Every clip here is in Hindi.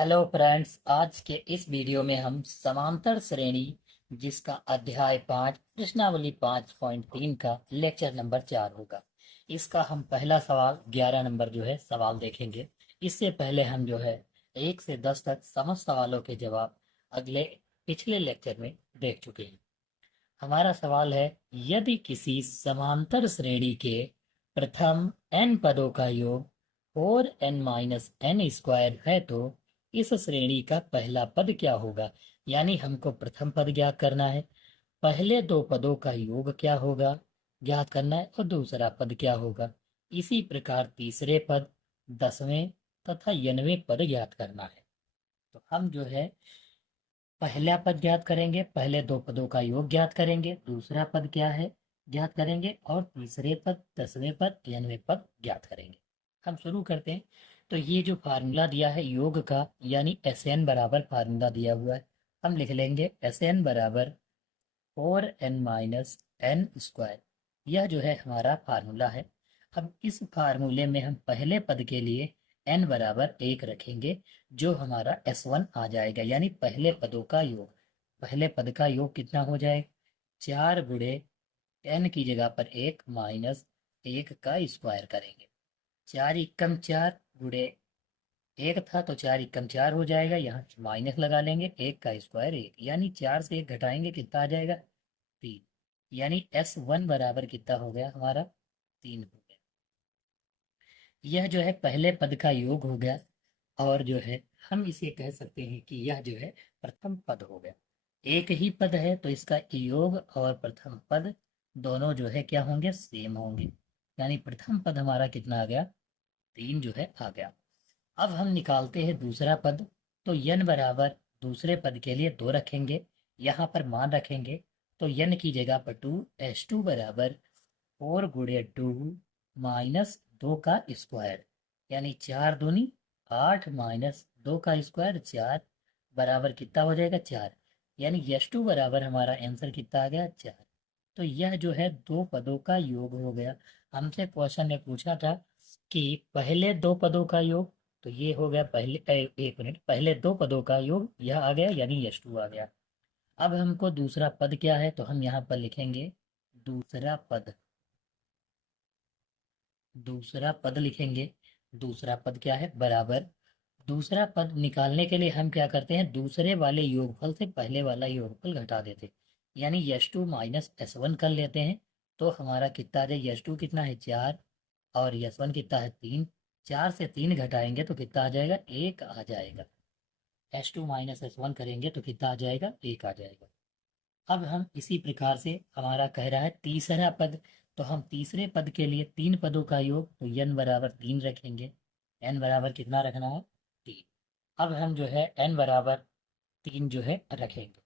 हेलो फ्रेंड्स, आज के इस वीडियो में हम समांतर श्रेणी जिसका अध्याय 5 प्रश्नावली 5.3 का लेक्चर नंबर 4 होगा। इसका हम पहला सवाल 11 नंबर जो है सवाल देखेंगे। इससे पहले हम जो है 1 से 10 तक समस्त सवालों के जवाब अगले पिछले लेक्चर में देख चुके हैं। हमारा सवाल है, यदि किसी समांतर श्रेणी के प्रथम n पदों का योग 4n-n² है तो इस श्रेणी का पहला पद क्या होगा। यानी हमको प्रथम पद ज्ञात करना है, पहले दो पदों का योग क्या होगा ज्ञात करना है और दूसरा पद क्या होगा। इसी प्रकार तीसरे पद, 10वें तथा 90वें पद ज्ञात करना है। तो हम जो है पहला पद ज्ञात करेंगे, पहले दो पदों का योग ज्ञात करेंगे, दूसरा पद क्या है ज्ञात करेंगे और तीसरे पद, 10वें पद, 90वें पद ज्ञात करेंगे। हम शुरू करते हैं। तो ये जो फार्मूला दिया है योग का, यानी एस एन बराबर फार्मूला दिया हुआ है, हम लिख लेंगे एस एन बराबर 4n-n²। यह जो है हमारा फार्मूला है। अब इस फार्मूले में हम पहले पद के लिए n बराबर 1 रखेंगे, जो हमारा S1 आ जाएगा, यानी पहले पदों का योग। पहले पद का योग कितना हो जाए, 4 गुणे n की जगह पर 1 माइनस 1 का स्क्वायर करेंगे। 4 एकम 4 गुणे 1 था तो 4 एकम 4 हो जाएगा, यहाँ माइनस लगा लेंगे, 1 का स्क्वायर 1, यानी 4 से 1 घटाएंगे कितना आ जाएगा 3। यानी S1 बराबर कितना हो गया हमारा 3 हो गया। यह जो है पहले पद का योग हो गया और जो है हम इसे कह सकते हैं कि यह जो है प्रथम पद हो गया। एक ही पद है तो इसका योग और प्रथम पद दोनों जो है क्या होंगे, सेम होंगे। यानी प्रथम पद हमारा कितना आ गया, 3 जो है आ गया। अब हम निकालते हैं दूसरा पद। तो यन बराबर दूसरे पद के लिए 2 रखेंगे, यहाँ पर मान रखेंगे। तो यन की जगह पर 2, S2 बराबर 4 गुणे 2 माइनस 2 का स्क्वायर, यानी 4 दूनी 8 माइनस 2 का स्क्वायर 4 बराबर कितना हो जाएगा 4। यानी S2 बराबर हमारा आंसर कितना आ गया 4। तो यह जो है दो पदों का योग हो गया। हमसे क्वेश्चन ने पूछा था कि पहले दो पदों का योग, तो ये हो गया पहले एक मिनट, पहले दो पदों का योग यह आ गया, यानी S2 आ गया। अब हमको दूसरा पद क्या है, तो हम यहाँ पर लिखेंगे दूसरा पद। दूसरा पद लिखेंगे, दूसरा पद क्या है बराबर, दूसरा पद निकालने के लिए हम क्या करते हैं, दूसरे वाले योगफल से पहले वाला योगफल घटा देते हैं। यानी S2 माइनस S1 कर लेते हैं। तो हमारा कितना आ जाए, S2 कितना है 4 और S1 कितना है 3। 4 से 3 घटाएंगे तो कितना आ जाएगा, 1 आ जाएगा। S2 माइनस S1 करेंगे तो कितना आ जाएगा, 1 आ जाएगा। अब हम इसी प्रकार से हमारा कह रहा है तीसरा पद। तो हम तीसरे पद के लिए 3 पदों का योग, तो n बराबर 3 रखेंगे। n बराबर कितना रखना है, 3। अब हम जो है n बराबर 3 जो है रखेंगे।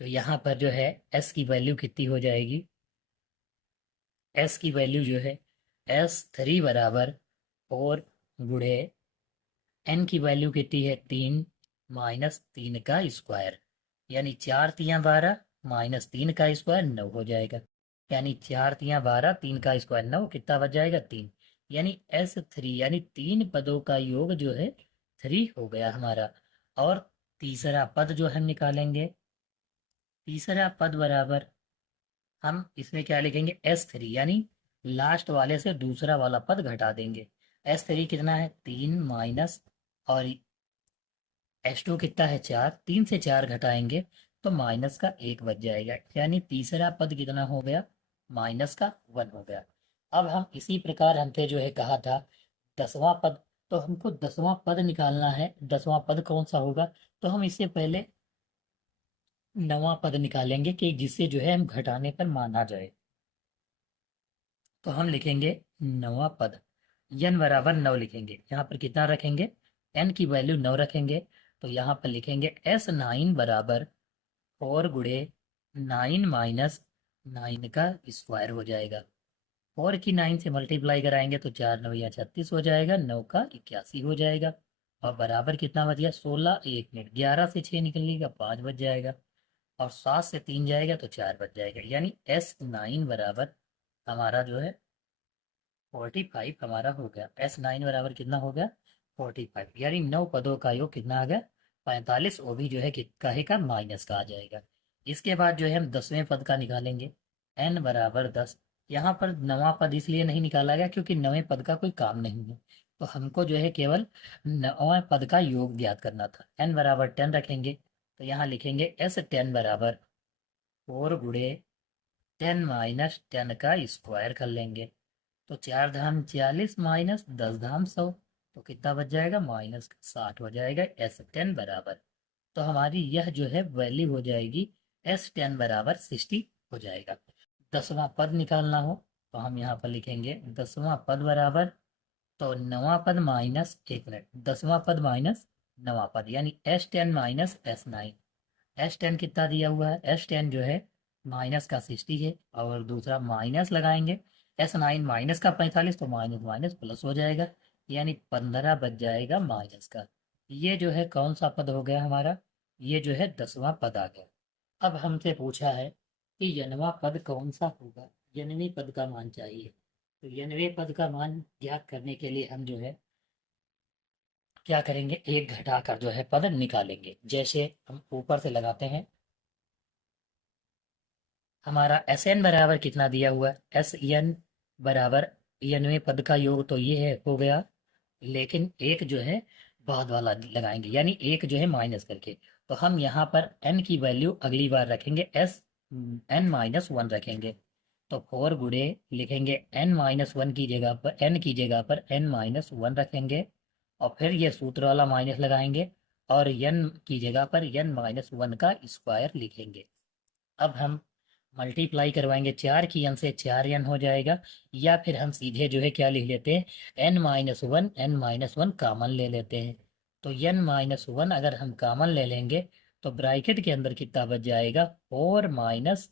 तो यहाँ पर जो है s की वैल्यू कितनी हो जाएगी, s की वैल्यू जो है S3 बराबर 4 गुणे n की वैल्यू कितनी है 3 माइनस 3 का स्क्वायर, यानी 4 तियाँ 12 माइनस 3 का स्क्वायर 9 हो जाएगा। यानी 4 तियाँ 12, 3 का स्क्वायर 9, कितना बच जाएगा 3। यानी S3 यानी 3 पदों का योग जो है 3 हो गया हमारा। और तीसरा पद जो हम निकालेंगे, तीसरा पद बराबर हम इसमें क्या लिखेंगे, S3, यानी लास्ट वाले से दूसरा वाला पद घटा देंगे। S3 कितना है 3 माइनस, और S2 कितना है 4, 3 से 4 घटाएंगे तो माइनस का 1 बच जाएगा। यानी तीसरा पद कितना हो गया, माइनस का 1 हो गया। अब हम इसी प्रकार हमसे जो है कहा था 10वां पद। तो हमको 10वां पद निकालना है। 10वां पद कौन सा होगा, तो हम इससे पहले 9वां पद निकालेंगे कि जिससे जो है हम घटाने पर मान आ जाए। तो हम लिखेंगे 9वां पद, n बराबर 9 लिखेंगे। यहाँ पर कितना रखेंगे, n की वैल्यू 9 रखेंगे। तो यहाँ पर लिखेंगे S9 बराबर 4 गुणे 9 माइनस 9 का स्क्वायर हो जाएगा। 4 की 9 से मल्टीप्लाई कराएंगे तो 4 9 या 36 हो जाएगा, 9 का 81 हो जाएगा। और बराबर कितना बच गया 16, 1 मिनट, 11 से 6 निकलेगा 5 बच जाएगा, और 7 से 3 जाएगा तो 4 बच जाएगा। यानी S9 बराबर हमारा जो है 45 हमारा हो गया। S9 बराबर कितना हो गया, 45, यानी 9 पदों का योग कितना आ गया 45, वो भी जो है काहे का माइनस का आ जाएगा। इसके बाद जो है हम 10वें पद का निकालेंगे, n बराबर 10। यहाँ पर 9वां पद इसलिए नहीं निकाला गया क्योंकि 9वें पद का कोई काम नहीं है, तो हमको जो है केवल 9वें पद का योग ज्ञात करना था। n बराबर 10 रखेंगे, तो यहाँ लिखेंगे S10 बराबर 4 गुणे 10 माइनस 10 का स्क्वायर कर लेंगे, तो 4 धाम 40 माइनस 10 धाम 100, तो कितना बच जाएगा -60 हो जाएगा S10 बराबर। तो हमारी यह जो है वैल्यू हो जाएगी S10 बराबर 60 हो जाएगा। 10वां पद निकालना हो तो हम यहाँ पर लिखेंगे 10वां पद बराबर, तो 9वां पद माइनस, एक मिनट, 10वां पद माइनस 9वां पद, यानी S10 माइनस S9। S10 कितना दिया हुआ है, S10 जो है माइनस का 60 है, और दूसरा माइनस लगाएंगे S9 माइनस का 45, तो माइनस माइनस प्लस हो जाएगा, यानी 15 बच जाएगा माइनस का। ये जो है कौन सा पद हो गया हमारा, ये जो है 10वां पद आ गया। अब हमसे पूछा है कि यनवा पद कौन सा होगा, यनवे पद का मान चाहिए। तो यनवे पद का मान ज्ञात करने के लिए हम जो है क्या करेंगे, एक घटाकर जो है पद निकालेंगे। जैसे हम ऊपर से लगाते हैं, हमारा एस एन बराबर कितना दिया हुआ है, एस एन बराबर यनवे पद का योग, तो ये है हो गया, लेकिन एक जो है बाद वाला लगाएंगे, यानी एक जो है माइनस करके। तो हम यहाँ पर n की वैल्यू अगली बार रखेंगे n-1 रखेंगे, तो 4 गुणे लिखेंगे n-1 की जगह पर, n की जगह पर n-1 रखेंगे, और फिर ये सूत्र वाला माइनस लगाएंगे, और n की जगह पर n-1 का स्क्वायर लिखेंगे। अब हम मल्टीप्लाई करवाएंगे, 4 की n से 4n हो जाएगा, या फिर हम सीधे जो है क्या लिख लेते हैं, n-1 कामन ले लेते हैं। तो n-1 अगर हम कामन ले लेंगे तो ब्रैकेट के अंदर कितना बच जाएगा, 4 माइनस,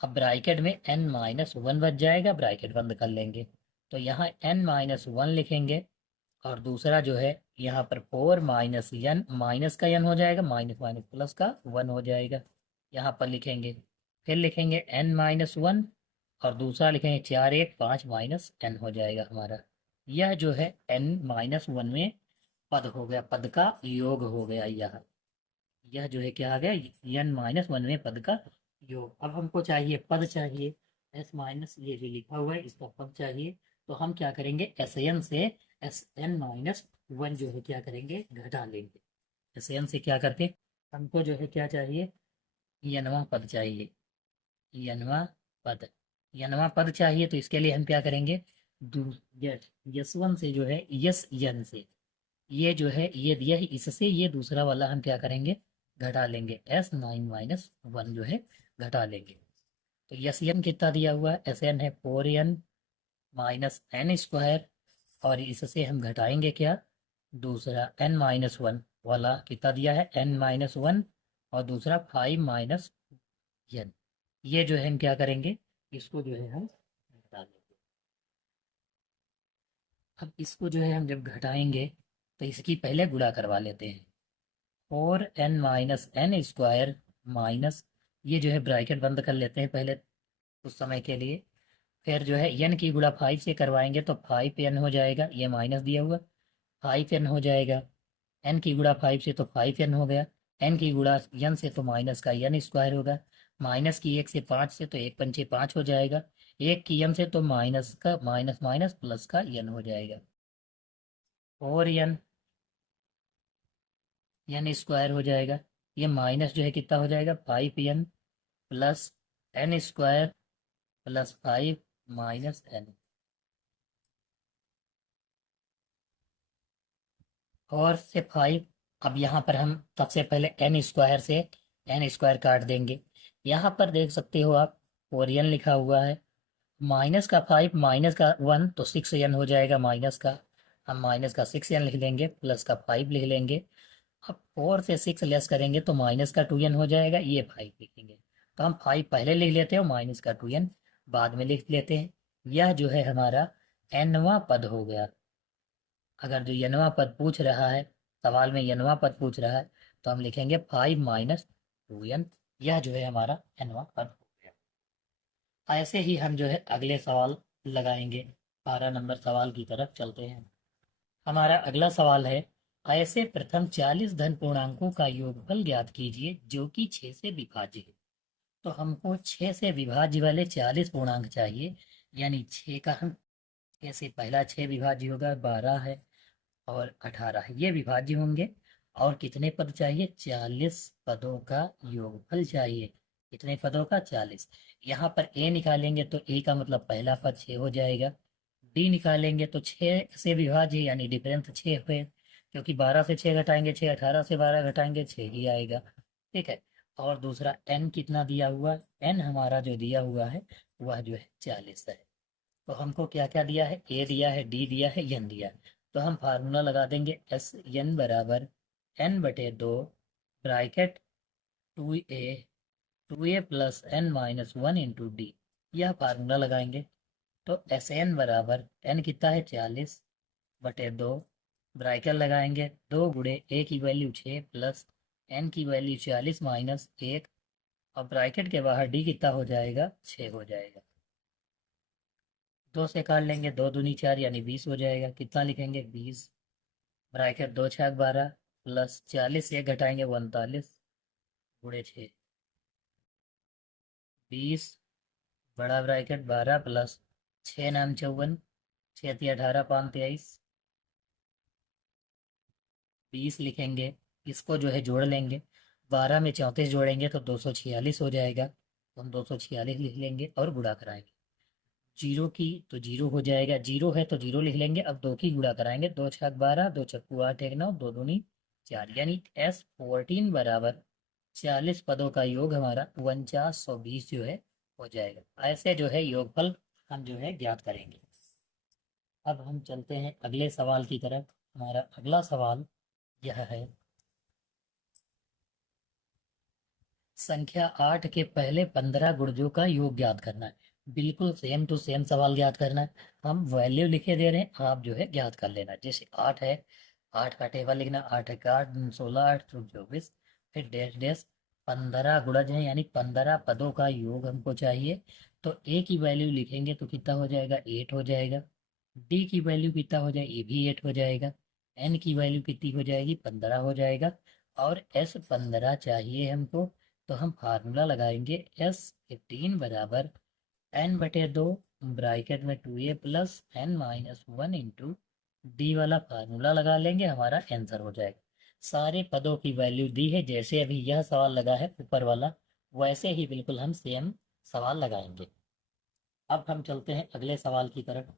अब ब्रैकेट में n-1 बच जाएगा, ब्रैकेट बंद कर लेंगे, तो यहाँ n-1 लिखेंगे, और दूसरा जो है यहाँ पर 4 माइनस n, माइनस का n हो जाएगा, माइनस माइनस प्लस का 1 हो जाएगा, यहाँ पर लिखेंगे, फिर लिखेंगे n-1, और दूसरा लिखेंगे 4 1 5 माइनस n हो जाएगा हमारा। यह जो है n-1 में पद हो गया, पद का योग हो गया यह जो है क्या आ गया, n-1 में पद का योग। अब हमको चाहिए पद चाहिए, s माइनस ये जो लिखा हुआ है इसका पद चाहिए, तो हम क्या करेंगे, Sn से Sn-1 जो है क्या करेंगे, घटा लेंगे। Sn से क्या करते, हमको जो है क्या चाहिए, यनवा पद चाहिए, यनवा पद, यनवा पद चाहिए, तो इसके लिए हम क्या करेंगे, यस1 से जो है यस यन से, ये जो है ये दिया है, इससे ये दूसरा वाला हम क्या करेंगे, घटा लेंगे, S9-1 जो है घटा लेंगे। तो यस एन कितना दिया हुआ है, एस एन है 4n माइनस एन स्क्वायर, और इससे हम घटाएंगे क्या, दूसरा n-1 वाला कितना दिया है, n-1, और दूसरा 5 माइनस n, ये जो है हम क्या करेंगे, इसको जो है हम घटा देंगे। अब इसको जो है हम जब घटाएंगे तो इसकी पहले गुणा करवा लेते हैं, 4n-n स्क्वायर माइनस, ये जो है ब्रैकेट बंद कर लेते हैं पहले कुछ समय के लिए, फिर जो है n की गुणा 5 से करवाएंगे तो 5n हो जाएगा, ये माइनस दिया हुआ 5n हो जाएगा, n की गुणा 5 से तो 5n हो गया, n की गुणा n से तो माइनस का n स्क्वायर होगा, माइनस की 1 से 5 से तो 1 पंचे 5 हो जाएगा, 1 की n से तो माइनस का माइनस माइनस प्लस का n हो जाएगा, और n स्क्वायर हो जाएगा, ये माइनस जो है कितना हो जाएगा, 5n plus n square plus 5 minus n, और से 5। अब यहाँ पर हम सबसे पहले n स्क्वायर से n स्क्वायर काट देंगे, यहाँ पर देख सकते हो आप, ओरियन लिखा हुआ है, माइनस का 5 माइनस का 1 तो 6n हो जाएगा माइनस का, हम माइनस का 6n लिख लेंगे, प्लस का 5 लिख लेंगे, अब 4 से 6 लेस करेंगे तो माइनस का 2n हो जाएगा, ये 5 लिखेंगे, तो हम 5 पहले लिख लेते हैं, माइनस का 2n बाद में लिख लेते हैं। यह जो है हमारा nवां पद हो गया। अगर जो यनवा पद पूछ रहा है, सवाल में यनवा पद पूछ रहा है, तो हम लिखेंगे 5 माइनस 2n, यह जो है हमारा nवा पद हो गया। ऐसे ही हम जो है अगले सवाल लगाएंगे, 12 नंबर सवाल की तरफ चलते हैं। हमारा अगला सवाल है, ऐसे प्रथम 40 धन पूर्णांकों का योगफल ज्ञात कीजिए जो कि 6 से विभाज्य है। तो हमको 6 से विभाज्य वाले 40 पूर्णांक चाहिए, यानी 6 का हम, जैसे पहला 6 विभाज्य होगा, 12 है और 18 है, ये विभाज्य होंगे। और कितने पद चाहिए? 40 पदों का योगफल चाहिए। कितने पदों का? 40। यहाँ पर ए निकालेंगे तो ए का मतलब पहला पद 6 हो जाएगा। डी निकालेंगे तो 6 से विभाज्य यानी डिफरेंस 6 हुए, क्योंकि 12 से 6 घटाएंगे 6, 18 से 12 घटाएंगे 6 ही आएगा। ठीक है। और दूसरा एन कितना दिया हुआ है? एन हमारा जो दिया हुआ है वह जो है 40 है। तो हमको क्या क्या दिया है? ए दिया है, डी दिया है, एन दिया है। तो हम फार्मूला लगा देंगे, एस एन बराबर एन बटे 2 bracket 2a plus N minus 1 into d. यह फार्मूला लगाएंगे तो एस एन बराबर एन कितना है? 40 बटे 2, ब्रैकेट लगाएंगे 2 गुणे ए की वैल्यू 6 प्लस एन की वैल्यू 40 माइनस 1, और ब्रैकेट के बाहर डी कितना हो जाएगा? 6 हो जाएगा। 2 से काट लेंगे, 2 दूनी 4 यानी 20 हो जाएगा। कितना लिखेंगे? 20 ब्रैकेट 2 छः 12 प्लस 40 से घटाएंगे 39 गुणे 6, 20 बड़ा ब्रैकेट 12 प्लस 6 नाम 54, 6 × 18 5 23, 20 लिखेंगे। इसको जो है जोड़ लेंगे, 12 में 34 जोड़ेंगे तो 246 हो जाएगा। तो हम 246 लिख लेंगे और गुणा कराएंगे। जीरो की तो जीरो हो जाएगा, जीरो है तो जीरो लिख लेंगे। अब 2 की गुणा कराएंगे, 2 छक 12, 2 चक्कू 8 1 9, 2 दूनी 4, यानी S14 बराबर 40 पदों का योग हमारा 4920 जो है हो जाएगा। ऐसे जो है योगफल हम जो है ज्ञात करेंगे। अब हम चलते हैं अगले सवाल की तरफ। हमारा अगला सवाल यह है, संख्या 8 के पहले 15 गुणजों का योग ज्ञात करना है। बिल्कुल सेम टू सेम सवाल ज्ञात करना है। हम वैल्यू लिखे दे रहे हैं, आप जो है ज्ञात कर लेना। जैसे 8 है, 8 का टेबल लिखना, 8 है 8 16 8 24, फिर डैश डैश 15 गुणज है, यानी 15 पदों का योग हमको चाहिए। तो ए की वैल्यू लिखेंगे तो कितना हो जाएगा? 8 हो जाएगा। डी की वैल्यू कितना हो जाएगा? ये भी 8 हो जाएगा। एन की वैल्यू कितनी हो जाएगी? 15 हो जाएगा। और एस 15 चाहिए हमको। तो हम फार्मूला लगाएंगे, S15 बराबर एन बटे 2 ब्रैकेट में 2a plus N minus 1 into d वाला फार्मूला लगा लेंगे, हमारा आंसर हो जाएगा। सारे पदों की वैल्यू दी है, जैसे अभी यह सवाल लगा है ऊपर वाला, वैसे ही बिल्कुल हम सेम सवाल लगाएंगे। अब हम चलते हैं अगले सवाल की तरफ।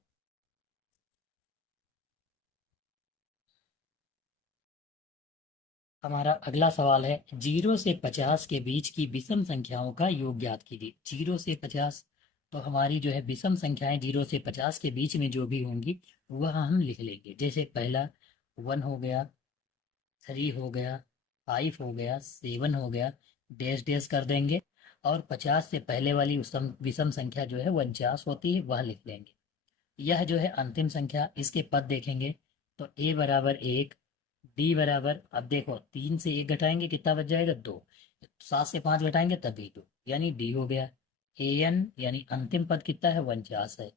हमारा अगला सवाल है, 0 से 50 के बीच की विषम संख्याओं का योग ज्ञात कीजिए। 0 से 50, तो हमारी जो है विषम संख्याएं 0 से 50 के बीच में जो भी होंगी वह हम लिख लेंगे। जैसे पहला 1 हो गया, 3 हो गया, 5 हो गया, 7 हो गया, डैश डैश कर देंगे। और 50 से पहले वाली विषम संख्या जो है 49 होती है, वह लिख लेंगे। यह जो है अंतिम संख्या, इसके पद देखेंगे तो a बराबर 1, डी बराबर, अब देखो 3 से 1 घटाएंगे कितना बच जाएगा? 2। 7 से 5 घटाएंगे तभी 2, यानी डी हो गया। ए एन यानी अंतिम पद कितना है? 49 है।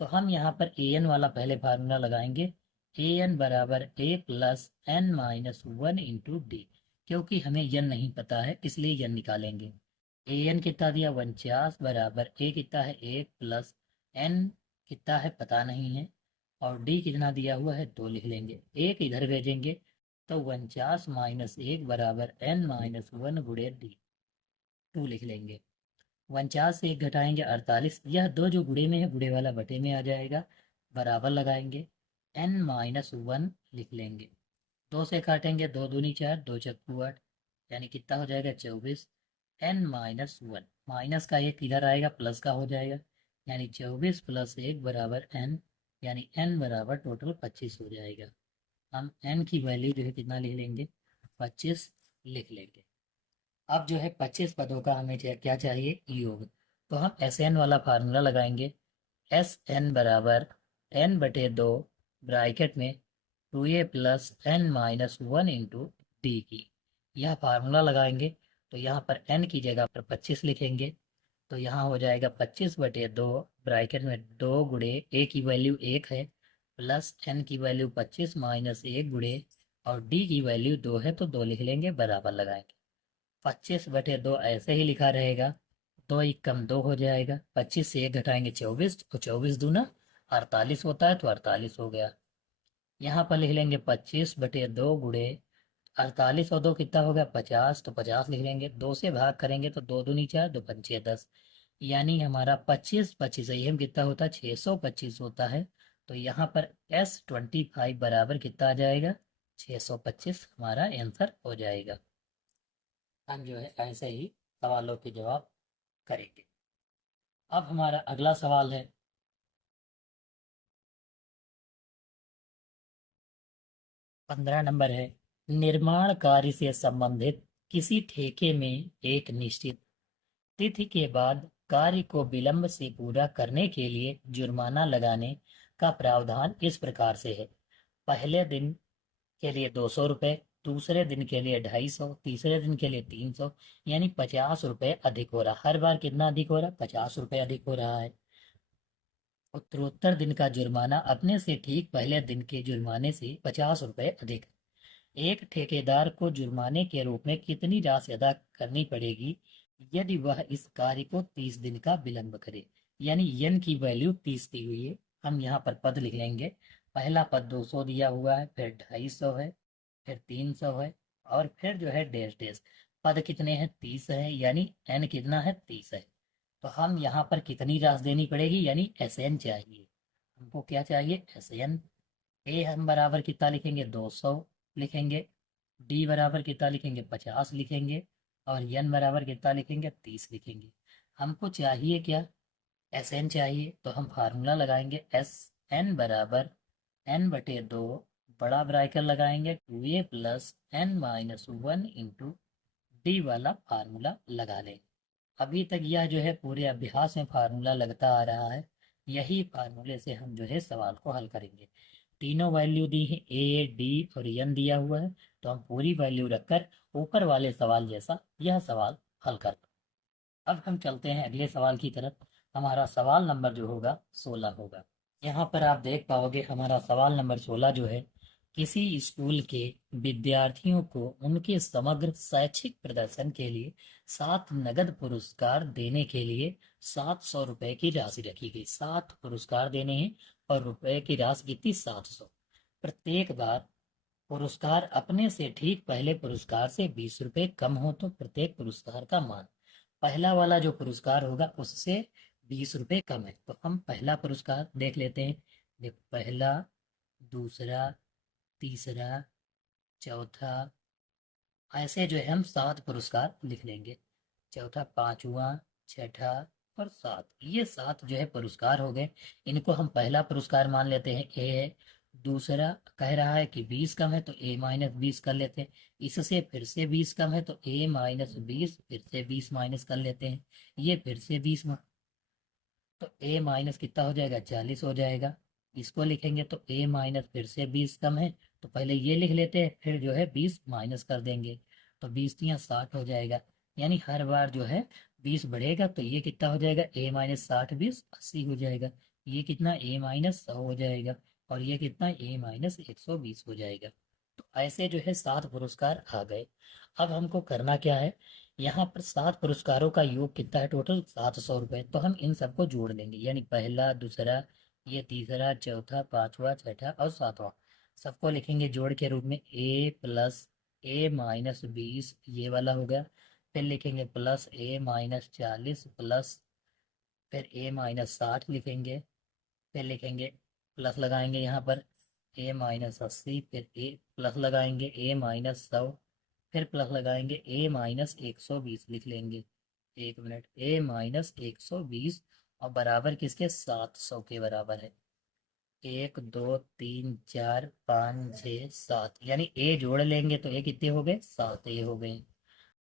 तो हम यहाँ पर ए एन वाला पहले फार्मूला लगाएंगे, ए एन बराबर A plus N minus 1 into D. क्योंकि हमें एन नहीं पता है इसलिए एन निकालेंगे। ए एन कितना दिया? 49 बराबर ए कितना है? 1 प्लस एन कितना है पता नहीं है, और डी कितना दिया हुआ है? 2 लिख लेंगे। एक इधर भेजेंगे तो 49 माइनस 1 बराबर एन माइनस 1 गुणे डी, 2 लिख लेंगे। 49 से 1 घटाएंगे 48, यह दो जो गुणे में है गुणे वाला बटे में आ जाएगा, बराबर लगाएंगे, एन माइनस 1 लिख लेंगे। 2 से काटेंगे, 2 दूनी 4, 2 चक्कू 8, यानी कितना हो जाएगा? 24। एन माइनस 1, माइनस का एक इधर आएगा, प्लस का हो जाएगा, यानी 24 प्लस 1 बराबर एन, यानी एन बराबर टोटल 25 हो जाएगा। हम एन की वैल्यू जो है कितना लिख लेंगे? 25 लिख लेंगे। अब जो है 25 पदों का हमें क्या चाहिए? योग। तो हम एस एन वाला फार्मूला लगाएंगे, एस एन बराबर एन बटे 2 ब्रैकेट में 2a plus N minus 1 into d की। यह फार्मूला लगाएंगे तो यहाँ पर एन की जगह पर 25 लिखेंगे, तो यहाँ हो जाएगा 25 बटे 2 ब्रैकेट में 2 गुणे ए की वैल्यू 1 है, प्लस n की वैल्यू 25 माइनस 1 गुणे और d की वैल्यू 2 है तो 2 लिख लेंगे, बराबर लगाएंगे। 25/2 ऐसे ही लिखा रहेगा, 2 एकम 2 हो जाएगा, 25 से 1 घटाएंगे 24, और 24 दूना 48 होता है तो 48 हो गया। यहाँ पर लिख लेंगे 25/2 गुणे 48 और 2 कितना हो गया 50, तो 50 लिख लेंगे। 2 से भाग करेंगे तो 2 दूनी 4, 2 पंचे 10, यानी हमारा 25 ये हम कितना होता है 625 होता है। तो यहाँ पर S25 बराबर कितना आ जाएगा 625 हमारा आंसर हो जाएगा। हम जो है ऐसे ही सवालों के जवाब करेंगे। अब हमारा अगला सवाल है 15 नंबर है, निर्माण कार्य से संबंधित किसी ठेके में एक निश्चित तिथि के बाद कार्य को विलंब से पूरा करने के लिए जुर्माना लगाने का प्रावधान इस प्रकार से है। पहले दिन के लिए 200 रुपये, दूसरे दिन के लिए 250, तीसरे दिन के लिए 300, यानी 50 रुपये अधिक हो रहा। हर बार कितना अधिक हो रहा 50 रुपये अधिक हो रहा है। उत्तरोत्तर दिन का जुर्माना अपने से ठीक पहले दिन के जुर्माने से 50 रुपये अधिक। एक ठेकेदार को जुर्माने के रूप में कितनी राशि अदा करनी पड़ेगी यदि वह इस कार्य को 30 दिन का विलंब करे। यानी यन की वैल्यू 30 दी हुई है। हम यहाँ पर पद लिख लेंगे। पहला पद 200 दिया हुआ है, फिर 250 है, फिर 300 है, और फिर जो है डैश डैश। पद कितने हैं 30 है, यानी एन कितना है 30 है। तो हम यहाँ पर कितनी राशि देनी पड़ेगी, यानी एस एन चाहिए। हमको क्या चाहिए एस एन। ए हम बराबर कितना लिखेंगे 200 लिखेंगे, डी बराबर कितना लिखेंगे 50 लिखेंगे, और एन बराबर कितना लिखेंगे 30 लिखेंगे। हमको चाहिए क्या एस एन चाहिए, तो हम फार्मूला लगाएंगे एस एन बराबर n/2 बड़ा ब्रैकेट लगाएंगे 2a plus n-1 into d वाला फार्मूला लगा लें। अभी तक यह जो है पूरे अभ्यास में फार्मूला लगता आ रहा है। यही फार्मूले से हम जो है सवाल को हल करेंगे। तीनों वैल्यू दी है, ए डी और एन दिया हुआ है, तो हम पूरी वैल्यू रखकर ऊपर वाले सवाल जैसा यह सवाल हल कर। अब हम चलते हैं अगले सवाल की तरफ। हमारा सवाल नंबर जो होगा 16 होगा। यहाँ पर आप देख पाओगे हमारा सवाल नंबर 16 जो है, किसी स्कूल के विद्यार्थियों को उनके समग्र शैक्षिक प्रदर्शन के लिए 7 नगद पुरस्कार देने के लिए 700 रुपए की राशि रखी गई। 7 पुरस्कार देने हैं और रुपए की राशि कितनी 700। प्रत्येक बार पुरस्कार अपने से ठीक पहले पुरस्कार से 20 रुपए कम हो तो प्रत्येक पुरस्कार का मान। पहला वाला जो पुरस्कार होगा उससे 20 रुपए कम है, तो हम पहला पुरस्कार देख लेते हैं। देखो पहला, दूसरा, तीसरा, चौथा, ऐसे जो है हम 7 पुरस्कार लिख लेंगे। चौथा, पांचवा, छठा और 7, ये 7 जो है पुरस्कार हो गए। इनको हम पहला पुरस्कार मान लेते हैं ए है। दूसरा कह रहा है कि 20 कम है तो A-20 कर लेते हैं। इससे फिर से 20 कम है तो A-20, फिर से 20 माइनस कर लेते हैं। ये फिर से 20, तो ए माइनस कितना हो जाएगा 40 हो जाएगा। इसको लिखेंगे तो ए माइनस फिर से 20 कम है, तो पहले ये लिख लेते हैं, फिर जो है 20 माइनस कर देंगे, तो 20 × 60 हो जाएगा। यानी हर बार जो है 20 बढ़ेगा, तो ये कितना हो जाएगा A-60 20 80 हो जाएगा। ये कितना A-100 हो जाएगा, और ये कितना A-120 हो जाएगा। तो ऐसे जो है 7 पुरस्कार आ गए। अब हमको करना क्या है, यहाँ पर 7 पुरस्कारों का योग कितना है टोटल 700 रुपये, तो हम इन सबको जोड़ देंगे। यानी पहला, दूसरा, ये तीसरा, चौथा, पांचवा, छठा और सातवां, सबको लिखेंगे जोड़ के रूप में। ए प्लस A-20 ये वाला हो गया। फिर लिखेंगे प्लस A-40 प्लस, फिर A-60 लिखेंगे। फिर लिखेंगे प्लस लगाएंगे यहाँ पर A-80, फिर ए प्लस लगाएंगे A-100, फिर प्लस लगाएंगे A-120 लिख लेंगे। एक मिनट, A-120 और बराबर किसके 700 के बराबर है। 1 2 3 4 5 6 7, यानी ए जोड़ लेंगे तो ए कितने हो गए 7 ए हो गए।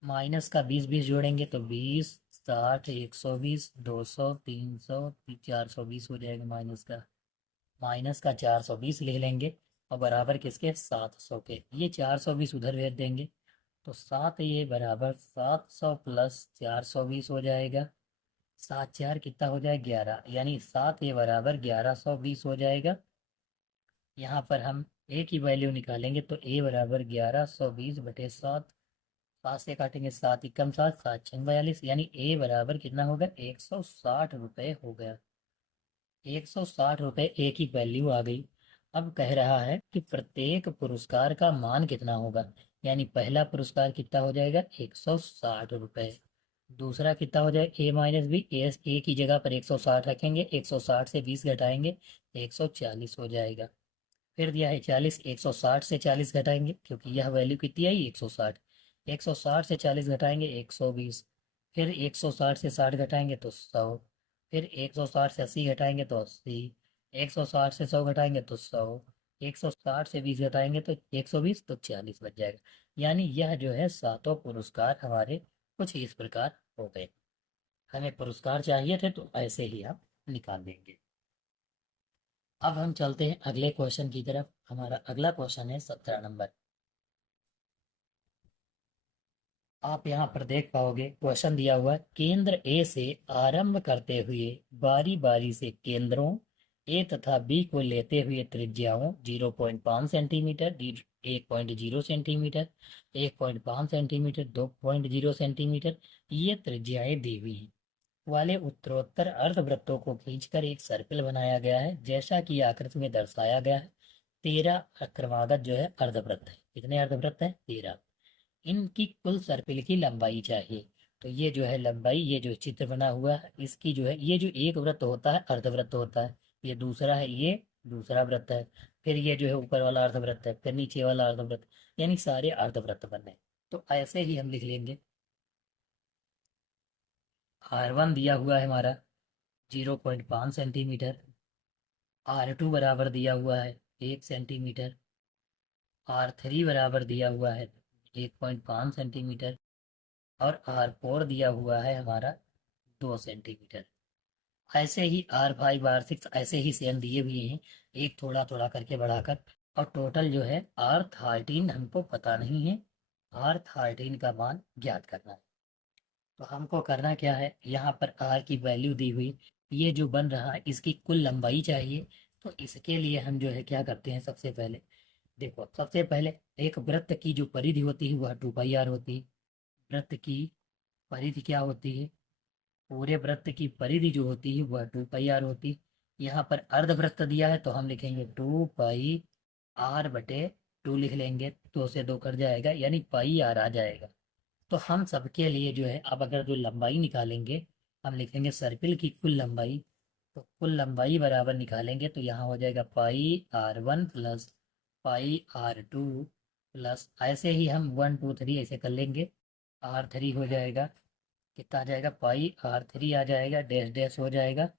माइनस का 20 जोड़ेंगे तो 20 60 120 200 300 420 हो जाएगा। माइनस का 420 लिख लेंगे, और बराबर किसके 700 के। ये 420 उधर भेज देंगे, तो 7 ये बराबर 700 प्लस 420 हो जाएगा। 7 4 कितना हो जाएगा 11, यानी 7 ये बराबर 1120 हो जाएगा। यहाँ पर हम ए की वैल्यू निकालेंगे तो ए बराबर 1120/7, 7 से काटेंगे 7 एकम 7, 7 छंग 42, यानी ए बराबर कितना होगा 160 रुपये हो गया। 160 रुपये ए की वैल्यू आ गई। अब कह रहा है कि प्रत्येक पुरस्कार का मान कितना होगा, यानी पहला पुरस्कार कितना हो जाएगा 160 रुपये, दूसरा कितना हो जाएगा ए माइनस बी, ए की जगह पर 160 रखेंगे, 160 से 20 घटाएंगे 140 हो जाएगा। फिर दिया है 40, 160 से 40 घटाएंगे क्योंकि यह वैल्यू कितनी आई 160, 160 से 40 घटाएंगे 120, फिर 160 से 60 घटाएंगे तो 100, फिर 160 से 80 घटाएंगे तो 80, 160 से 100 घटाएंगे तो 100, 160 से 20 घटाएंगे तो 120, तो 40 बच जाएगा। यानी यह जो है सातों पुरस्कार हमारे कुछ इस प्रकार हो गए। हमें पुरस्कार चाहिए थे तो ऐसे ही आप निकाल देंगे। अब हम चलते हैं अगले क्वेश्चन की तरफ। हमारा अगला क्वेश्चन है 17 नंबर। आप यहाँ पर देख पाओगे क्वेश्चन दिया हुआ है, केंद्र ए से आरंभ करते हुए बारी बारी से केंद्रों ए तथा बी को लेते हुए त्रिज्याओं 0.5 सेंटीमीटर, 1.0 सेंटीमीटर, 1.5 सेंटीमीटर, 2.0 सेंटीमीटर ये त्रिज्याएं दी हुई हैं वाले उत्तरोत्तर अर्धवृत्तों को खींचकर एक सर्कल बनाया गया है जैसा कि आकृति में दर्शाया गया है। 13 क्रमागत जो है अर्धवृत्त है। कितने अर्धवृत्त है 13। इनकी कुल सर्पिल की लंबाई चाहिए। तो ये जो है लंबाई, ये जो चित्र बना हुआ है इसकी जो है, ये जो एक वृत्त होता है अर्धवृत्त होता है, ये दूसरा है, ये दूसरा वृत्त है, फिर ये जो है ऊपर वाला अर्धवृत्त है, फिर नीचे वाला अर्धवृत्त, यानी सारे अर्धवृत्त बने। तो ऐसे ही हम लिख लेंगे। R1 दिया हुआ है हमारा 0.5 सेंटीमीटर, R2 बराबर दिया हुआ है 1 सेंटीमीटर, R3 बराबर दिया हुआ है 1.5 सेंटीमीटर, और R4 दिया हुआ है हमारा 2 सेंटीमीटर। ऐसे ही R5 R6 ऐसे ही सेम दिए हुए हैं, एक थोड़ा थोड़ा करके बढ़ाकर। और टोटल जो है R13 हमको पता नहीं है, R13 का मान ज्ञात करना है। तो हमको करना क्या है, यहाँ पर R की वैल्यू दी हुई, ये जो बन रहा है इसकी कुल लंबाई चाहिए। तो इसके लिए हम जो है क्या करते हैं, सबसे पहले देखो, सबसे पहले एक वृत्त की जो परिधि होती है वह 2πr होती है। वृत्त की परिधि क्या होती है, पूरे वृत्त की परिधि जो होती है वह 2πr होती है। यहाँ पर अर्धवृत्त दिया है तो हम लिखेंगे 2πr/2 लिख लेंगे, 2 से 2 कट जाएगा यानी πr आ जाएगा। तो हम सबके लिए जो है, अब अगर जो लंबाई निकालेंगे, हम लिखेंगे सर्पिल की कुल लंबाई। तो कुल लंबाई बराबर निकालेंगे तो यहाँ हो जाएगा πr1 प्लस πr2 प्लस, ऐसे ही हम 1 2 3 ऐसे कर लेंगे, R3 हो जाएगा, कितना आ जाएगा πr3 आ जाएगा, डैश डैश हो जाएगा,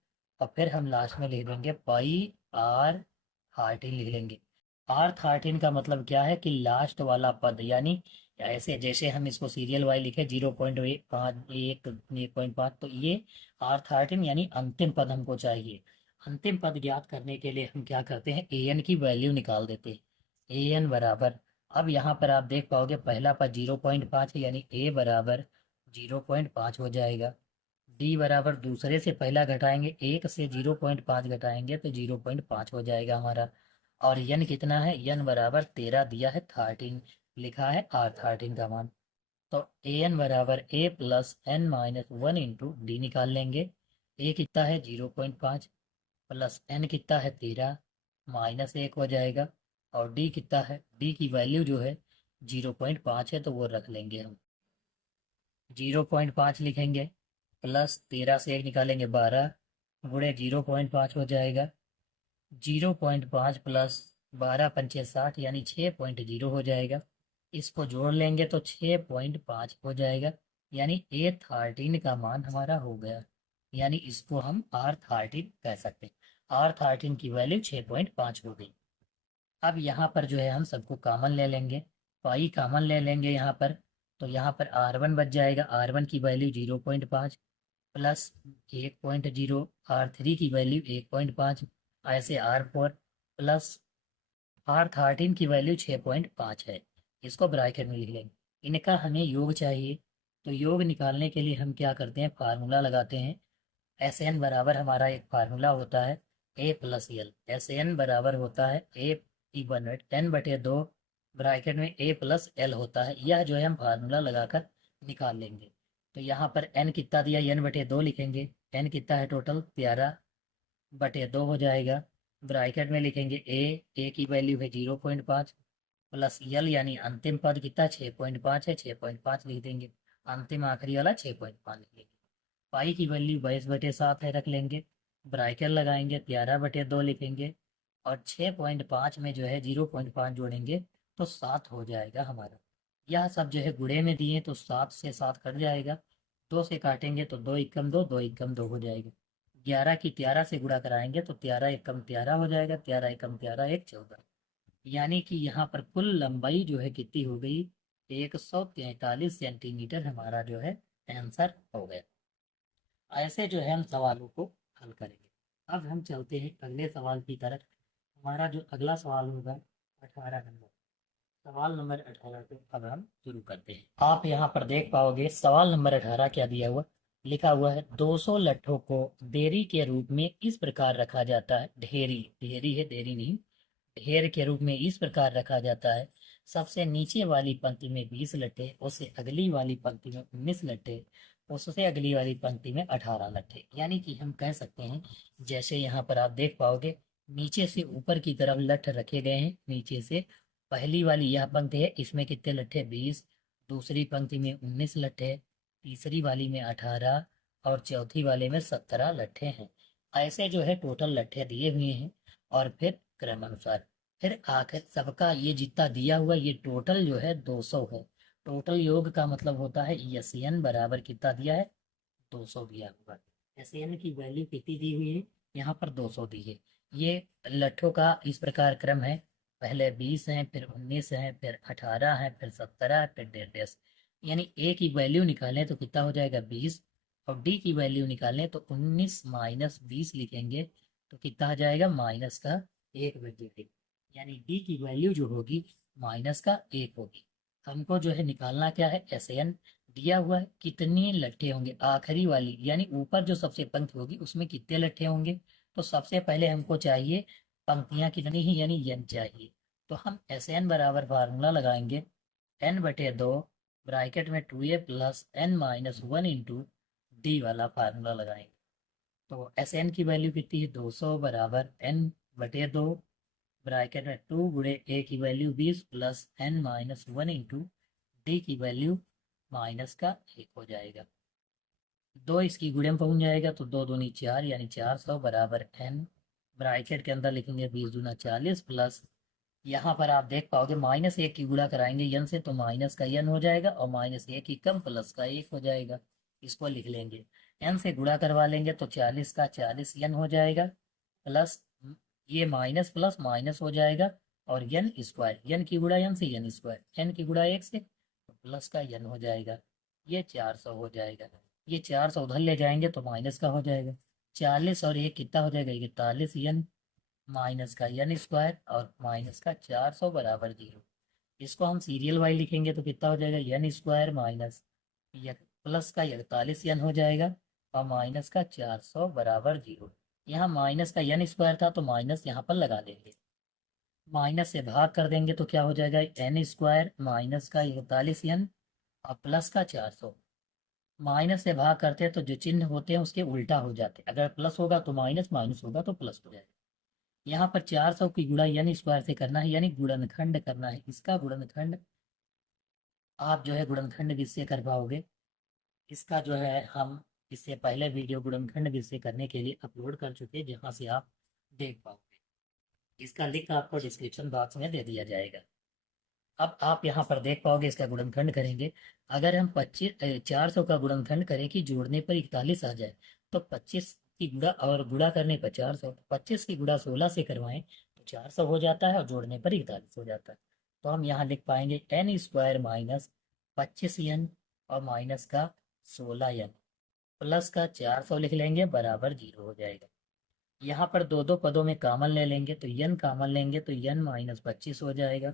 और फिर हम लास्ट में लिख देंगे πr13 लिख लेंगे। R13 का मतलब क्या है कि लास्ट वाला पद, यानी ऐसे जैसे हम इसको सीरियल वाइज लिखे 0.5 1.5, तो ये R13 यानी अंतिम पद हमको चाहिए। अंतिम पद ज्ञात करने के लिए हम क्या करते हैं, an की वैल्यू निकाल देते हैं। an बराबर, अब यहाँ पर आप देख पाओगे पहला पद 0.5 है, यानी a बराबर 0.5 हो जाएगा। डी बराबर दूसरे से पहला घटाएंगे, 1 से 0.5 घटाएंगे तो 0.5 हो जाएगा हमारा। और यन कितना है, यन बराबर 13 दिया है, 13 लिखा है R13 का मान। तो ए एन बराबर A plus N minus 1 into D निकाल लेंगे। ए कितना है 0.5 प्लस एन कितना है 13 माइनस 1 हो जाएगा, और डी कितना है, डी की वैल्यू जो है 0.5 है तो वो रख लेंगे हम, 0.5 लिखेंगे, प्लस 13 से 1 निकालेंगे 12 गुणे 0.5 हो जाएगा। 0.5 प्लस 12 पंचे 60 यानी 6.0 हो जाएगा। इसको जोड़ लेंगे तो 6.5 हो जाएगा, यानी A13 का मान हमारा हो गया, यानी इसको हम R13 कह सकते हैं। R13 की वैल्यू 6.5 हो गई। अब यहाँ पर जो है हम सबको कॉमन ले लेंगे, पाई कॉमन ले लेंगे यहाँ पर, तो यहाँ पर R1 बच जाएगा, R1 की वैल्यू 0.5 प्लस 1.0, R3 की वैल्यू 1.5, ऐसे R4 प्लस R13 की वैल्यू 6.5 है। इसको ब्रैकेट में लिख लेंगे। इनका हमें योग चाहिए, तो योग निकालने के लिए हम क्या करते हैं, फार्मूला लगाते हैं। एस एन बराबर हमारा एक फार्मूला होता है a plus l, S n बराबर होता है ए इवन वेट n/2 ब्रैकेट में a प्लस l होता है। यह जो है हम फार्मूला लगाकर निकाल लेंगे। तो यहाँ पर n कितना दिया, n/2 लिखेंगे। n कितना है टोटल, 13/2 हो जाएगा। ब्रैकेट में लिखेंगे a की वैल्यू है 0.5 प्लस यल यानी अंतिम पद कितना 6.5 है, 6.5 लिख देंगे। अंतिम आखिरी वाला 6.5 लिख लेंगे। पाई की वैल्यू 22/7 है, रख लेंगे। ब्रैकेट लगाएंगे, 13/2 लिखेंगे और 6.5 में जो है 0.5 जोड़ेंगे तो 7 हो जाएगा हमारा। यह सब जो है गुणे में दिए तो 7 से 7 कट जाएगा। 2 से काटेंगे तो 2 एकम 2, 2 एकम 2 हो जाएगा। 11 की 13 से गुणा कराएंगे तो 13 एकम 13 हो जाएगा। 13 एकम 13 एक 14। यानी कि यहाँ पर कुल लंबाई जो है कितनी हो गई, 143 सेंटीमीटर हमारा जो है आंसर हो गया। ऐसे जो है हम सवालों को हल करेंगे। अब हम चलते हैं अगले सवाल की तरफ। हमारा जो अगला सवाल होगा 18 नंबर, सवाल नंबर 18 को अब हम शुरू करते हैं। आप यहाँ पर देख पाओगे सवाल नंबर 18 क्या दिया हुआ, लिखा हुआ है 200 लट्ठों को देरी के रूप में इस प्रकार रखा जाता है। ढेरी, ढेरी है देरी नहीं, ढेर के रूप में इस प्रकार रखा जाता है। सबसे नीचे वाली पंक्ति में 20 लट्ठे, उससे अगली वाली पंक्ति में 19 लट्ठे, उससे अगली वाली पंक्ति में 18 लट्ठे। यानी कि हम कह सकते हैं, जैसे यहाँ पर आप देख पाओगे नीचे से ऊपर की तरफ लट्ठ रखे गए हैं। नीचे से पहली वाली यह पंक्ति है, इसमें कितने लट्ठे 20, दूसरी पंक्ति में 19 लट्ठे, तीसरी वाली में 18 और चौथी वाले में 17 लट्ठे हैं। ऐसे जो है टोटल लट्ठे दिए हुए हैं और फिर क्रमानुसार फिर आखिर सबका ये जितना दिया हुआ ये टोटल जो है 200 है। टोटल योग का मतलब होता है एसएन बराबर कितना दिया है, 200 दिया हुआ। एसएन की वैल्यू कितनी दी हुई है, यहाँ पर 200 दी है। ये लट्ठों का इस प्रकार क्रम है, पहले 20 हैं, फिर 19 हैं, फिर 18 हैं, फिर 17 है, फिर 1.5। यानी ए की वैल्यू निकालें तो कितना हो जाएगा 20, और डी की वैल्यू निकालें तो 19 माइनस 20 लिखेंगे तो कितना आ जाएगा माइनस का 1/2। यानी डी की वैल्यू जो होगी माइनस का 1 होगी। हमको जो है निकालना क्या है, एस एन दिया हुआ है कितने लट्ठे होंगे, आखिरी वाली यानी ऊपर जो सबसे पंक्ति होगी उसमें कितने लट्ठे होंगे। तो सबसे पहले हमको चाहिए पंक्तियां कितनी ही यानी एन चाहिए। तो हम एस एन बराबर फार्मूला लगाएंगे n/2 ब्रैकेट में 2a plus n-1 into d वाला फार्मूला लगाएंगे। तो एस एन की वैल्यू कितनी है 200 बराबर n/2 ब्रैकेट में 2 गुणे ए की value 20 plus n-1 into d की वैल्यू माइनस का 1 हो जाएगा। 2 इसकी गुणे में पहुंच जाएगा तो 2 दूनी 4 यानी 400 बराबर n ब्रैकेट के अंदर लिखेंगे 20 दूना 40 प्लस यहाँ पर आप देख पाओगे -1 की गुणा कराएंगे n से तो माइनस का n हो जाएगा और -1 की कम प्लस का 1 हो जाएगा। इसको लिख लेंगे, n से गुणा करवा लेंगे तो 40 का 40 n हो जाएगा प्लस ये माइनस प्लस माइनस हो जाएगा और n स्क्वायर, n की गुणा n से n स्क्वायर, n की गुणा 1 से तो प्लस का n हो जाएगा। ये 400 हो जाएगा। ये 400 उधर ले जाएंगे तो माइनस का हो जाएगा। 40 और 1 कितना हो जाएगा 41 n माइनस का n स्क्वायर और माइनस का 400 बराबर 0। इसको हम सीरियल वाइज लिखेंगे तो कितना हो जाएगा n स्क्वायर माइनस प्लस का 41 n हो जाएगा और माइनस का 400 बराबर 0। यहाँ माइनस का n स्क्वायर था तो माइनस यहाँ पर लगा देंगे, माइनस से भाग कर देंगे तो क्या हो जाएगा n स्क्वायर माइनस का 41 n और प्लस का 400। माइनस से भाग करते हैं तो जो चिन्ह होते हैं उसके उल्टा हो जाते हैं, अगर प्लस होगा तो माइनस, माइनस होगा तो प्लस हो जाएगा। यहाँ पर 400 की गुणा n स्क्वायर से करना है यानी गुणनखंड करना है। इसका गुणनखंड आप जो है गुणनखंड किससे कर पाओगे, इसका जो है हम इससे पहले वीडियो गुणनखंड किससे करने के लिए अपलोड कर चुके हैं, जहाँ से आप देख पाओगे। इसका लिंक आपको डिस्क्रिप्शन बॉक्स में दे दिया जाएगा। अब आप यहाँ पर देख पाओगे इसका गुणनखंड करेंगे। अगर हम 400 का गुणनखंड करें कि जोड़ने पर 41 आ जाए तो 25 की गुणा और गुणा करने पर 400, 25 की गुणा 16 से करवाएं तो 400 हो जाता है और जोड़ने पर 41 हो जाता है। तो हम यहाँ लिख पाएंगे n स्क्वायर माइनस 25n और माइनस का 16n प्लस का 400 लिख लेंगे बराबर 0 हो जाएगा। यहाँ पर दो दो पदों में कॉमन ले लेंगे तो n कॉमन लेंगे तो n माइनस 25 हो जाएगा,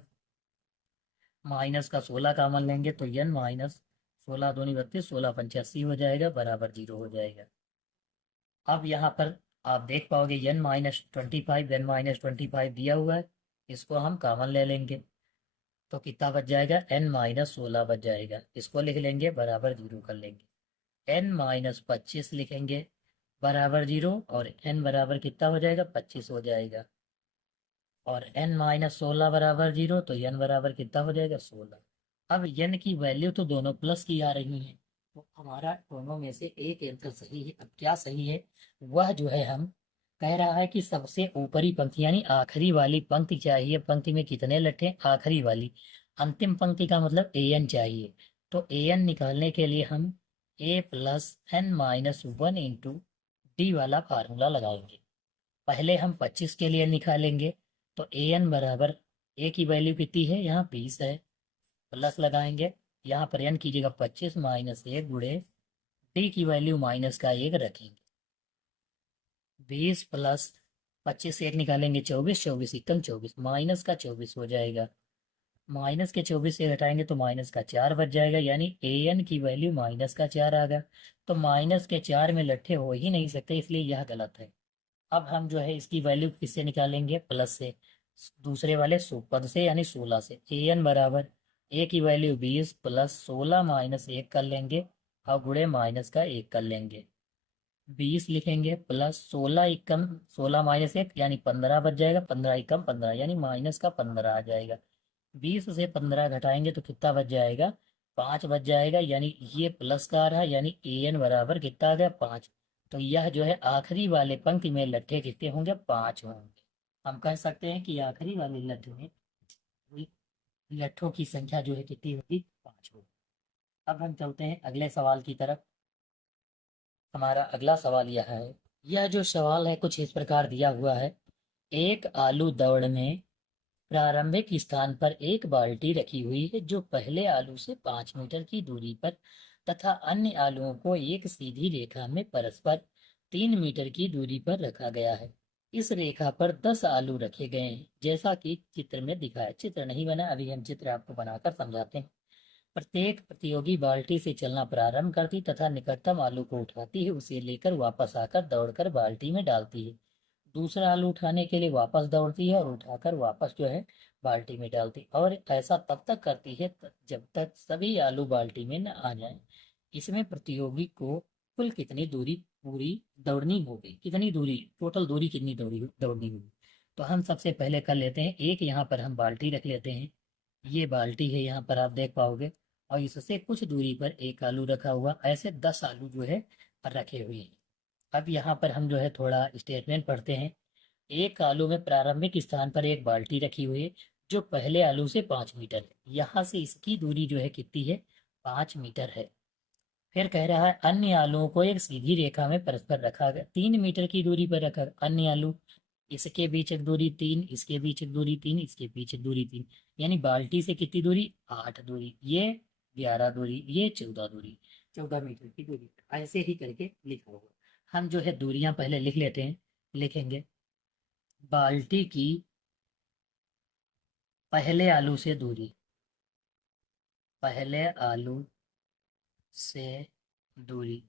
माइनस का 16 कॉमन लेंगे तो n माइनस 16 दूनी 32, 16 85 हो जाएगा बराबर 0 हो जाएगा। अब यहाँ पर आप देख पाओगे n-25 n-25 दिया हुआ है इसको हम कॉमन ले लेंगे तो कितना बच जाएगा, n-16 बच जाएगा। इसको लिख लेंगे बराबर 0 कर लेंगे, n-25 लिखेंगे बराबर 0, और n बराबर कितना हो जाएगा, 25 हो जाएगा। और n-16 बराबर 0, तो n बराबर कितना हो जाएगा, 16। अब n की वैल्यू तो दोनों प्लस की आ रही है, तो हमारा दोनों में से एक आंसर सही है। अब क्या सही है, वह जो है हम कह रहा है कि सबसे ऊपरी पंक्ति यानी आखिरी वाली पंक्ति चाहिए। पंक्ति में कितने लट्ठे, आखिरी वाली। अंतिम पंक्ति का मतलब an चाहिए। तो an निकालने के लिए हम a+n-1 इंटू डी वाला फार्मूला लगाएंगे। पहले हम 25 के लिए निकालेंगे, तो ए एन बराबर, ए की वैल्यू कितनी है, यहाँ 20 है, प्लस लगाएंगे। यहाँ पर एन की जगह 25 माइनस 1 गुणे डी की वैल्यू माइनस का 1 रखेंगे। 20 प्लस 25 से 1 निकालेंगे 24, 24 एकम 24, माइनस का 24 हो जाएगा। माइनस के 24 से घटाएंगे तो माइनस का 4 बच जाएगा, यानी ए एन की वैल्यू माइनस का 4 आ गया। तो माइनस के 4 में लट्ठे हो ही नहीं सकते, इसलिए यह गलत है। अब हम जो है इसकी वैल्यू किससे निकालेंगे, प्लस से, दूसरे वाले पद से यानी 16 से। ए एन बराबर, ए की वैल्यू 20 प्लस 16 माइनस 1 कर लेंगे और गुणे माइनस का 1 कर लेंगे। 20 लिखेंगे प्लस 16 एकम 16 माइनस 1 यानी 15 बच जाएगा, 15 एकम 15 यानी माइनस का 15 आ जाएगा। 20 से 15 घटाएंगे तो कितना बच जाएगा, 5 बच जाएगा, यानी ये प्लस का आ रहा है, यानी ए एन बराबर कितना आ गया, 5। तो यह जो है आखिरी वाले पंक्ति में लट्ठे कितने होंगे, 5 होंगे। हम कह सकते हैं कि आखिरी वाले लट्ठे में लट्ठों की संख्या जो है कितनी होगी, 5 होगी। अब हम चलते हैं अगले सवाल की तरफ। हमारा अगला सवाल यह है, यह जो सवाल है कुछ इस प्रकार दिया हुआ है। एक आलू दौड़ में प्रारंभिक स्थान पर एक बाल्टी रखी हुई है जो पहले आलू से 5 मीटर की दूरी पर तथा अन्य आलुओं को एक सीधी रेखा में परस्पर 3 मीटर की दूरी पर रखा गया है। इस रेखा पर 10 आलू रखे गए हैं जैसा कि चित्र में दिखाया। चित्र नहीं बना, अभी हम चित्र आपको बनाकर समझाते हैं। प्रत्येक प्रतियोगी बाल्टी से चलना प्रारंभ करती तथा निकटतम आलू को उठाती है, उसे लेकर वापस आकर दौड़कर बाल्टी में डालती है। दूसरा आलू उठाने के लिए वापस दौड़ती है और उठाकर वापस जो है बाल्टी में डालती है, और ऐसा तब तक करती है जब तक सभी आलू बाल्टी में न आ जाएं। इसमें प्रतियोगी को कुल कितनी दूरी पूरी दौड़नी होगी, कितनी दूरी, टोटल दूरी कितनी दौड़नी होगी। तो हम सबसे पहले कर लेते हैं, एक यहाँ पर हम बाल्टी रख लेते हैं। ये बाल्टी है, यहाँ पर आप देख पाओगे, और इससे कुछ दूरी पर एक आलू रखा हुआ, ऐसे 10 आलू जो है रखे हुए हैं। अब यहाँ पर हम जो है थोड़ा स्टेटमेंट पढ़ते हैं। एक आलू में प्रारंभिक स्थान पर एक बाल्टी रखी हुई है जो पहले आलू से 5 मीटर है। यहाँ से इसकी दूरी जो है कितनी है, 5 मीटर है। फिर कह रहा है अन्य आलुओं को एक सीधी रेखा में परस्पर रखा गया, 3 मीटर की दूरी पर रखा अन्य आलू। इसके बीच एक दूरी 3, इसके बीच एक दूरी 3, इसके बीच एक दूरी 3, यानी बाल्टी से कितनी दूरी, 8 दूरी, ये 11 दूरी, ये 14 दूरी, 14 मीटर की दूरी। ऐसे ही करके लिखा होगा। हम जो है दूरियां पहले लिख लेते हैं, लिखेंगे बाल्टी की पहले आलू से दूरी, पहले आलू से दूरी,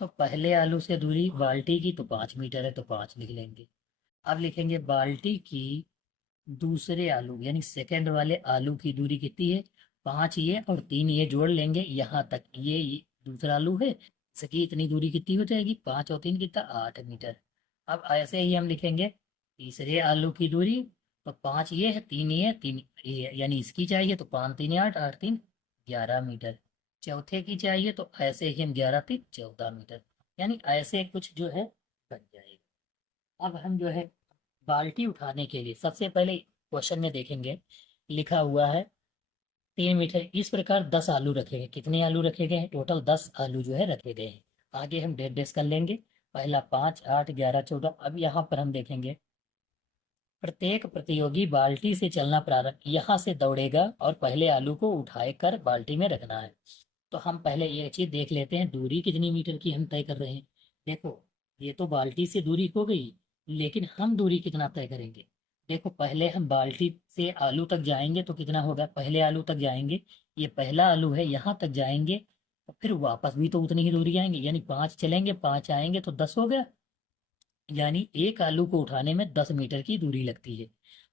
तो पहले आलू से दूरी बाल्टी की तो 5 मीटर है, तो 5 लिख लेंगे। अब लिखेंगे बाल्टी की दूसरे आलू यानी सेकंड वाले आलू की दूरी कितनी है, 5 ये और 3 ये जोड़ लेंगे यहाँ तक, ये दूसरा आलू है, इसकी इतनी दूरी कितनी हो जाएगी, 5 और 3 कितना, 8 मीटर। अब ऐसे ही हम लिखेंगे तीसरे आलू की दूरी, तो 5 ये है, 3 ये है, 3 ये है, यानी इसकी चाहिए तो 5 3 8, 8 3 11 मीटर। चौथे की चाहिए तो ऐसे ही हम 11 3 14 मीटर, यानी ऐसे कुछ जो है बन जाएगा। अब हम जो है बाल्टी उठाने के लिए सबसे पहले क्वेश्चन में देखेंगे, लिखा हुआ है 3 मीटर। इस प्रकार 10 आलू रखे गए, कितने आलू रखे गए हैं, टोटल 10 आलू जो है रखे गए हैं। आगे हम डेट डेस कर लेंगे, पहला 5 8 11 14। अब यहाँ पर हम देखेंगे प्रत्येक प्रतियोगी बाल्टी से चलना प्रारंभ, यहाँ से दौड़ेगा और पहले आलू को उठाकर बाल्टी में रखना है। तो हम पहले ये चीज देख लेते हैं, दूरी कितनी मीटर की हम तय कर रहे हैं। देखो ये तो बाल्टी से दूरी हो गई, लेकिन हम दूरी कितना तय करेंगे। देखो पहले हम बाल्टी से आलू तक जाएंगे तो कितना होगा, पहले आलू तक जाएंगे, ये पहला आलू है, यहाँ तक जाएंगे, और फिर वापस भी तो उतनी ही दूरी आएंगे, यानी 5 चलेंगे, 5 आएंगे तो 10 हो गया, यानी एक आलू को उठाने में 10 मीटर की दूरी लगती है।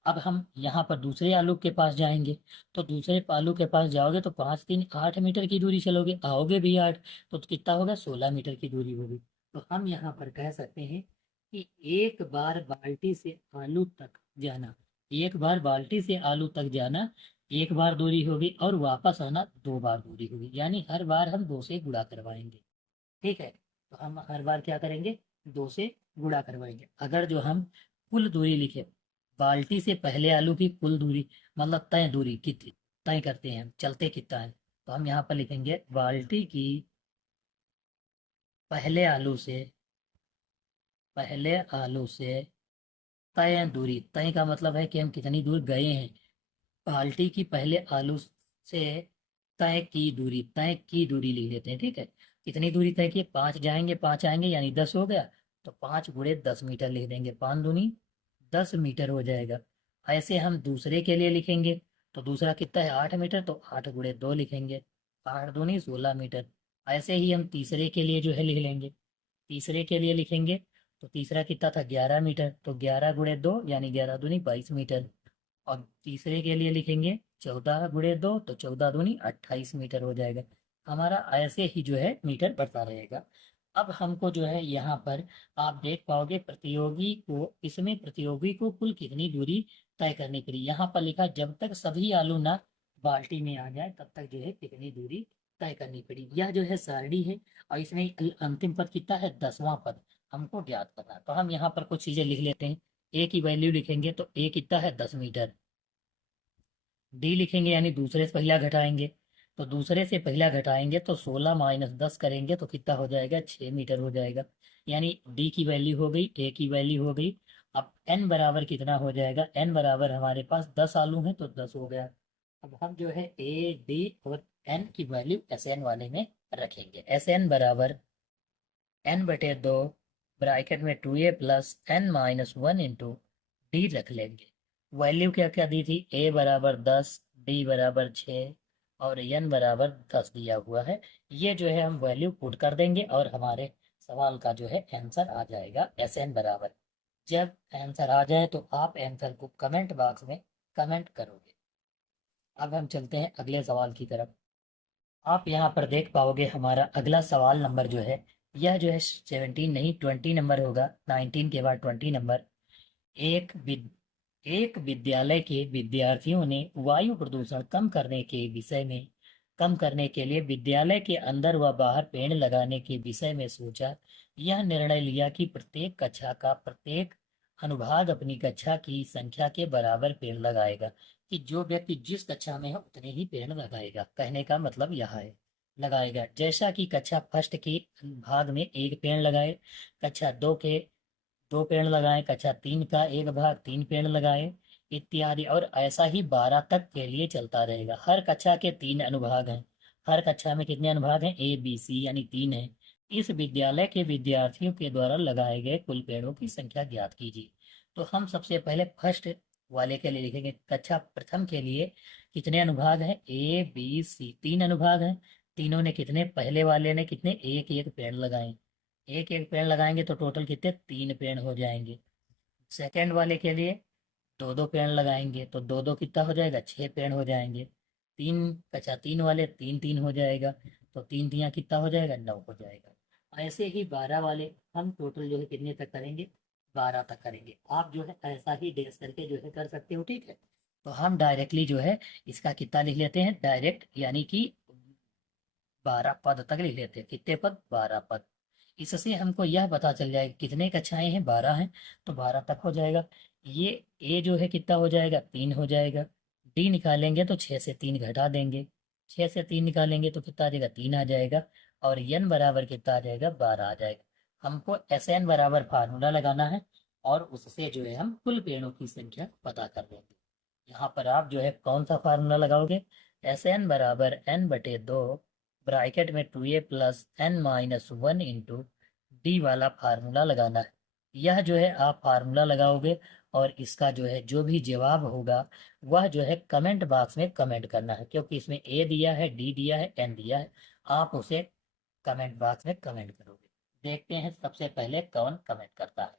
अब हम यहाँ पर दूसरे आलू के पास जाएंगे, तो दूसरे आलू के पास जाओगे तो 5 3 8 मीटर की दूरी चलोगे, आओगे भी 8, तो कितना होगा 16 मीटर की दूरी होगी। तो हम यहाँ पर कह सकते हैं कि एक बार बाल्टी से आलू तक जाना, एक बार बाल्टी से आलू तक जाना एक बार दूरी होगी, और वापस आना 2 बार दूरी होगी, यानी हर बार हम 2 से गुणा करवाएंगे। ठीक है, तो हम हर बार क्या करेंगे, 2 से गुणा करवाएंगे। अगर जो हम कुल दूरी लिखे, बाल्टी से पहले आलू की कुल दूरी, मतलब तय दूरी कितनी तय करते हैं हम, चलते कितना है, तो हम यहाँ पर लिखेंगे बाल्टी की पहले आलू से पहले आलू से तय दूरी, तय का मतलब है कि हम कितनी दूर गए हैं। बाल्टी की पहले आलू से तय की दूरी लिख लेते हैं। ठीक है, कितनी दूरी तय की, 5 जाएंगे 5 आएंगे, यानी 10 हो गया, तो 5 × 10 मीटर लिख देंगे, 5 दूनी 10 मीटर हो जाएगा। ऐसे हम दूसरे के लिए लिखेंगे, तो दूसरा कितना है 8 मीटर, तो 8 × 2 लिखेंगे, 8 दूनी 16 मीटर। ऐसे ही हम तीसरे के लिए जो है लिख लेंगे, तीसरे के लिए लिखेंगे, तो तीसरा कितना था 11 मीटर, तो 11 × 2 यानी 11 दूनी 22 मीटर। और तीसरे के लिए लिखेंगे 14 × 2, तो 14 दूनी 28 मीटर हो जाएगा। हमारा ऐसे ही जो है मीटर बढ़ता रहेगा। अब हमको जो है यहाँ पर आप देख पाओगे प्रतियोगी को, इसमें प्रतियोगी को कुल कितनी दूरी तय करनी पड़ी। यहाँ पर लिखा जब तक सभी आलू ना बाल्टी में आ जाए तब तक जो है कितनी दूरी तय करनी पड़ी। यह जो है सारणी है, और इसमें अंतिम पद कितना है 10वां पद हमको ज्ञात करना है। तो हम यहाँ पर कुछ चीजें लिख लेते हैं। ए की वैल्यू लिखेंगे, तो ए कितना है 10 मीटर। डी लिखेंगे यानी दूसरे से पहला घटाएंगे, तो दूसरे से पहला घटाएंगे तो 16 - 10 करेंगे तो कितना हो जाएगा 6 मीटर हो जाएगा। यानी डी की वैल्यू हो गई, ए की वैल्यू हो गई। अब एन बराबर कितना हो जाएगा, एन बराबर हमारे पास 10 आलू हैं तो 10 हो गया। अब हम जो है ए डी और एन की वैल्यू एस एन वाले में रखेंगे। एस एन बराबर n/2 ब्रैकेट में 2a + n-1 डी रख लेंगे। वैल्यू क्या क्या दी थी, a बराबर 10, d बराबर 6 और n बराबर 10 दिया हुआ है। ये जो है हम वैल्यू पुट कर देंगे और हमारे सवाल का जो है आंसर आ जाएगा एस एन बराबर। जब आंसर आ जाए तो आप आंसर को कमेंट बॉक्स में कमेंट करोगे। अब हम चलते हैं अगले सवाल की तरफ। आप यहाँ पर देख पाओगे हमारा अगला सवाल नंबर जो है, यह जो है 17 नहीं 20 नंबर होगा, 19 के बाद 20 नंबर। एक विद, एक विद्यालय के विद्यार्थियों ने वायु प्रदूषण कम करने के लिए विद्यालय के अंदर व बाहर पेड़ लगाने के विषय में सोचा। यह निर्णय लिया कि प्रत्येक कक्षा का प्रत्येक अनुभाग अपनी कक्षा की संख्या के बराबर पेड़ लगाएगा, कि जो व्यक्ति जिस कक्षा में है उतने ही पेड़ लगाएगा। कहने का मतलब यह है लगाएगा, जैसा कि कक्षा फर्स्ट के भाग में एक पेड़ लगाए, कक्षा 2 के 2 पेड़ लगाए, कक्षा 3 का एक भाग 3 पेड़ लगाए, इत्यादि। और ऐसा ही 12 तक के लिए चलता रहेगा। हर कक्षा के 3 अनुभाग हैं। हर कक्षा में कितने अनुभाग हैं, ए बी सी यानी 3 है। इस विद्यालय के विद्यार्थियों के द्वारा लगाए गए कुल पेड़ों की संख्या ज्ञात कीजिए। तो हम सबसे पहले फर्स्ट वाले के लिए लिखेंगे, कक्षा प्रथम के लिए कितने अनुभाग हैं, ए बी सी 3 अनुभाग हैं। तीनों ने कितने, पहले वाले ने कितने, एक एक पेड़ लगाए। एक एक पेड़ लगाएंगे तो टोटल कितने 3 पेड़ हो जाएंगे। सेकंड वाले के लिए 2 2 पेड़ लगाएंगे तो 2 2 कितना हो जाएगा 6 पेड़ हो जाएंगे। तीन, कक्षा 3 वाले 3 3 हो जाएगा, तो 3 3 कितना हो जाएगा 9 हो जाएगा। ऐसे ही 12 वाले हम टोटल जो है कितने तक करेंगे, 12 तक करेंगे। आप जो है ऐसा ही डेस करके जो है कर सकते हो। ठीक है, तो हम डायरेक्टली जो है इसका कितना लिख लेते हैं डायरेक्ट, यानी कि 12 पद तक लिख लेते हैं। कितने पद, 12 पद। इससे हमको यह पता चल जाएगा कितने कक्षाएं हैं, 12 हैं, तो 12 तक हो जाएगा। ये ए जो है कितना हो जाएगा 3 हो जाएगा। डी निकालेंगे तो 6 से 3 घटा देंगे, 6 से 3 निकालेंगे तो कितना आ जाएगा 3 आ जाएगा। और एन बराबर कितना आ जाएगा 12 आ जाएगा। हमको एस एन बराबर फार्मूला लगाना है, और उससे जो है हम कुल पेड़ों की संख्या पता कर देंगे। यहाँ पर आप जो है कौन सा फार्मूला लगाओगे, एस एन बराबर n/2 ब्रैकेट में 2a + n-1 डी वाला फार्मूला लगाना है। यह जो है आप फार्मूला लगाओगे, और इसका जो है जो भी जवाब होगा वह जो है कमेंट बॉक्स में कमेंट करना है, क्योंकि इसमें ए दिया है, डी दिया है, एन दिया है। आप उसे कमेंट बॉक्स में कमेंट करोगे। देखते हैं सबसे पहले कौन कमेंट करता है।